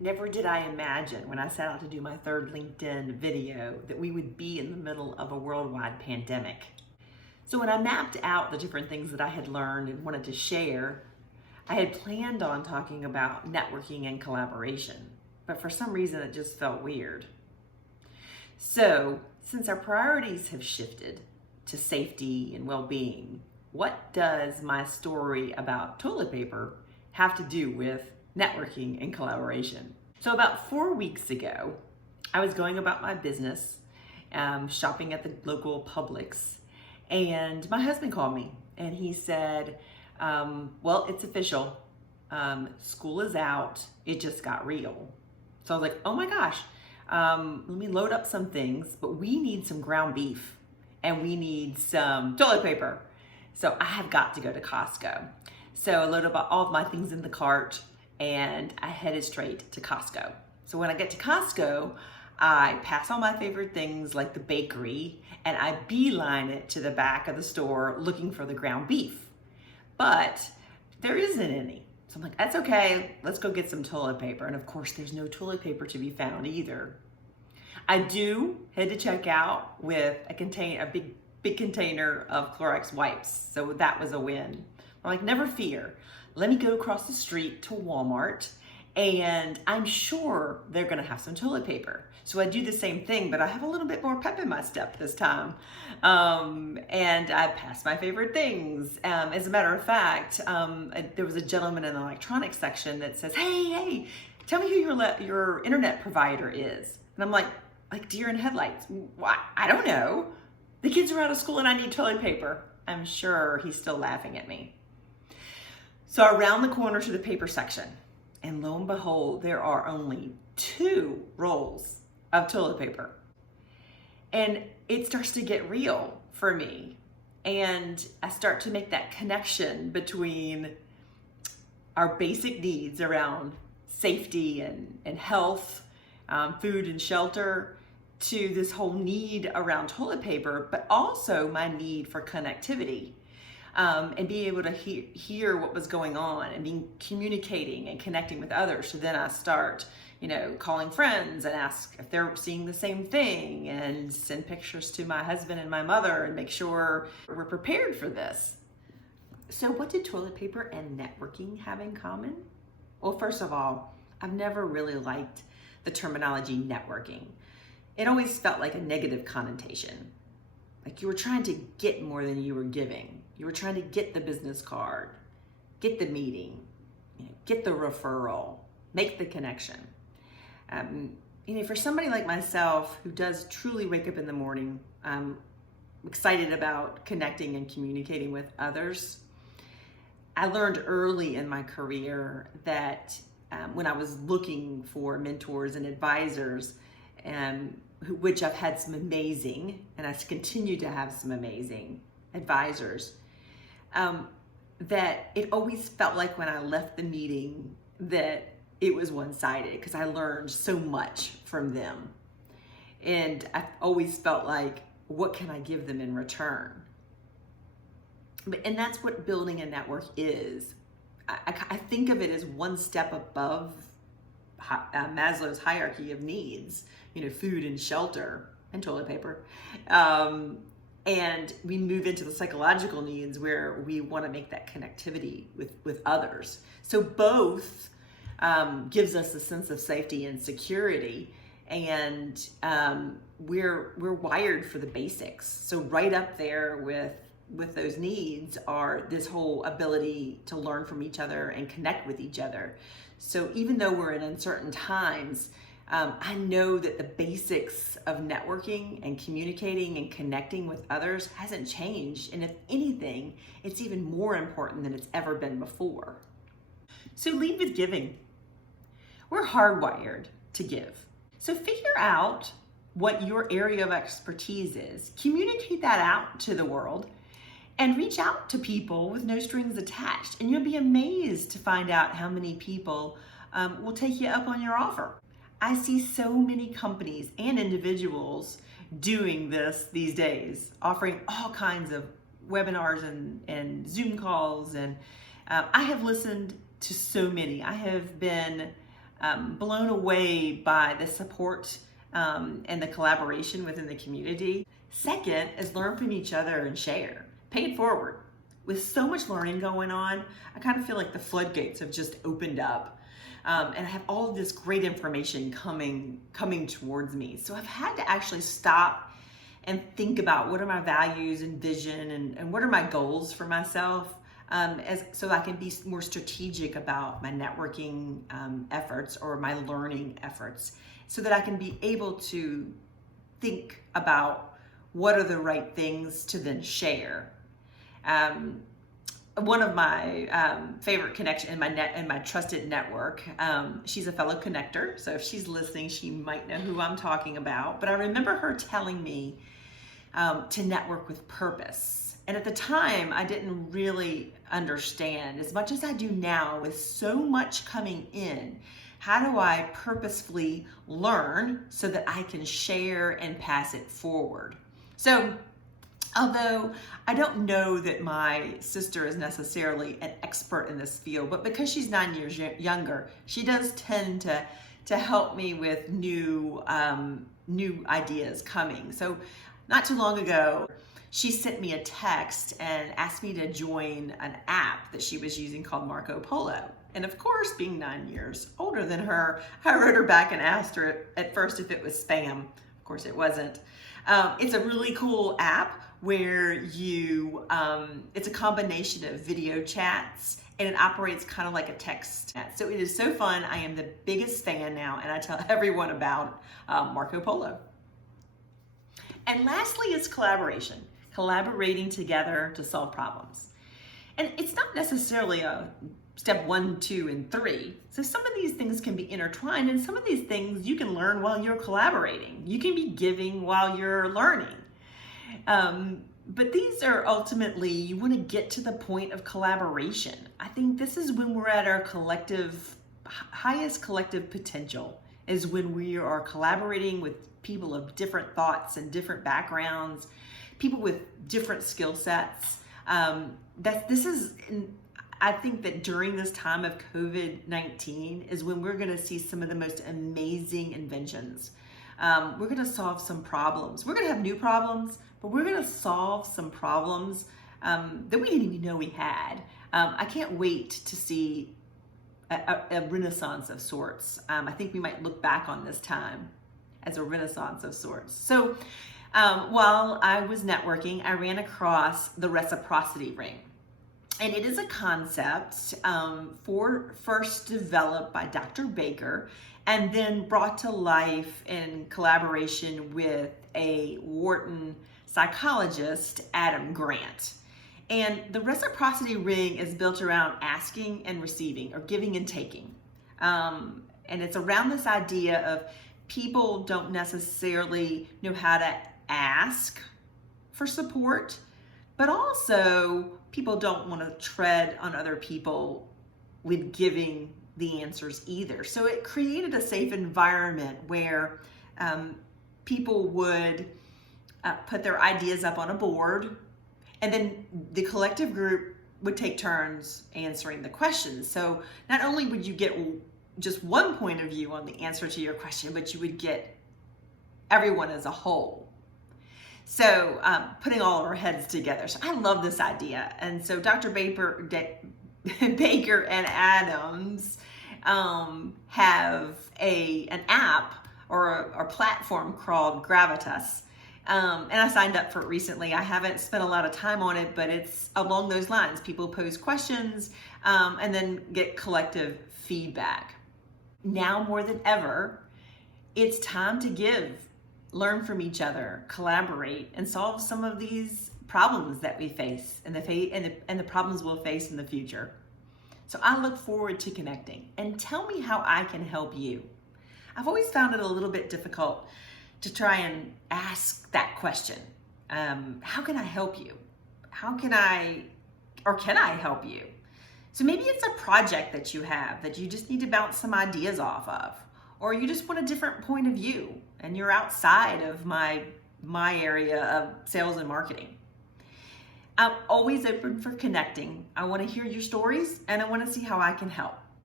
Never did I imagine when I set out to do my third LinkedIn video that we would be in the middle of a worldwide pandemic. So when I mapped out the different things that I had learned and wanted to share, I had planned on talking about networking and collaboration, but for some reason it just felt weird. So since our priorities have shifted to safety and well-being, what does my story about toilet paper have to do with networking and collaboration? So about 4 weeks ago, I was going about my business, shopping at the local Publix, and my husband called me and he said, well, it's official. School is out. It just got real. So I was like, oh my gosh, let me load up some things, but we need some ground beef and we need some toilet paper. So I have got to go to Costco. So I loaded up all of my things in the cart and I headed straight to Costco. So when I get to Costco, I pass all my favorite things like the bakery and I beeline it to the back of the store looking for the ground beef. But there isn't any. So I'm like, that's okay, let's go get some toilet paper. And of course, there's no toilet paper to be found either. I do head to checkout with a big container of Clorox wipes. So that was a win. I'm like, never fear. Let me go across the street to Walmart and I'm sure they're gonna have some toilet paper. So I do the same thing, but I have a little bit more pep in my step this time. And I pass my favorite things. As a matter of fact, there was a gentleman in the electronics section that says, hey, tell me who your internet provider is. And I'm like deer in headlights. Why? I don't know. The kids are out of school and I need toilet paper. I'm sure he's still laughing at me. So I round the corner to the paper section, and lo and behold, there are only 2 rolls of toilet paper. And it starts to get real for me. And I start to make that connection between our basic needs around safety and health, food and shelter, to this whole need around toilet paper, but also my need for connectivity. And being able to hear what was going on and communicating and connecting with others. So then I start, calling friends and ask if they're seeing the same thing and send pictures to my husband and my mother and make sure we're prepared for this. So what did toilet paper and networking have in common? Well, first of all, I've never really liked the terminology networking. It always felt like a negative connotation. Like you were trying to get more than you were giving. You were trying to get the business card, get the meeting, get the referral, make the connection. For somebody like myself who does truly wake up in the morning, excited about connecting and communicating with others, I learned early in my career that when I was looking for mentors and advisors, which I've had some amazing, and I continue to have some amazing advisors, that it always felt like when I left the meeting that it was one-sided because I learned so much from them. And I always felt like, what can I give them in return? And that's what building a network is. I think of it as one step above Maslow's hierarchy of needs, food and shelter and toilet paper. And we move into the psychological needs where we want to make that connectivity with others. So both gives us a sense of safety and security, and we're wired for the basics. So right up there with those needs are this whole ability to learn from each other and connect with each other. So even though we're in uncertain times, I know that the basics of networking and communicating and connecting with others hasn't changed. And if anything, it's even more important than it's ever been before. So lead with giving. We're hardwired to give. So figure out what your area of expertise is, communicate that out to the world, and reach out to people with no strings attached. And you'll be amazed to find out how many people will take you up on your offer. I see so many companies and individuals doing this these days, offering all kinds of webinars and Zoom calls. And I have listened to so many. I have been blown away by the support and the collaboration within the community. Second is learn from each other and share. Pay it forward. With so much learning going on, I kind of feel like the floodgates have just opened up. And I have all of this great information coming towards me. So I've had to actually stop and think about what are my values and vision and what are my goals for myself, so I can be more strategic about my networking efforts or my learning efforts, so that I can be able to think about what are the right things to then share. One of my favorite connection in my trusted network, she's a fellow connector, so if she's listening, she might know who I'm talking about. But I remember her telling me to network with purpose. And at the time, I didn't really understand as much as I do now with so much coming in. How do I purposefully learn so that I can share and pass it forward? So, although I don't know that my sister is necessarily an expert in this field, but because she's 9 years younger, she does tend to help me with new ideas coming. So not too long ago, she sent me a text and asked me to join an app that she was using called Marco Polo. And of course, being 9 years older than her, I wrote her back and asked her at first if it was spam. Of course, it wasn't. It's a really cool app where it's a combination of video chats, and it operates kind of like a text chat. So it is so fun. I am the biggest fan now, and I tell everyone about Marco Polo. And lastly is collaboration, collaborating together to solve problems. And it's not necessarily a step 1, 2, and 3. So some of these things can be intertwined, and some of these things you can learn while you're collaborating. You can be giving while you're learning. But these are ultimately, you want to get to the point of collaboration. I think this is when we're at our highest collective potential, is when we are collaborating with people of different thoughts and different backgrounds, people with different skill sets. I think that during this time of COVID-19 is when we're going to see some of the most amazing inventions. We're going to solve some problems. We're going to have new problems, but we're going to solve some problems that we didn't even know we had. I can't wait to see a renaissance of sorts. I think we might look back on this time as a renaissance of sorts. So while I was networking, I ran across the reciprocity ring. And it is a concept first developed by Dr. Baker and then brought to life in collaboration with a Wharton psychologist, Adam Grant. And the reciprocity ring is built around asking and receiving, or giving and taking. And it's around this idea of people don't necessarily know how to ask for support, but also people don't want to tread on other people with giving the answers either. So it created a safe environment where people would put their ideas up on a board, and then the collective group would take turns answering the questions. So not only would you get just one point of view on the answer to your question, but you would get everyone as a whole. So putting all of our heads together. So I love this idea. And so Dr. Baker and Adams have an app or a platform called Gravitas. And I signed up for it recently. I haven't spent a lot of time on it, but it's along those lines. People pose questions and then get collective feedback. Now more than ever, it's time to give, learn from each other, collaborate, and solve some of these problems that we face and the problems we'll face in the future. So I look forward to connecting, and tell me how I can help you. I've always found it a little bit difficult to try and ask that question. How can I help you? Can I help you? So maybe it's a project that you have that you just need to bounce some ideas off of, or you just want a different point of view and you're outside of my area of sales and marketing. I'm always open for connecting. I want to hear your stories and I want to see how I can help.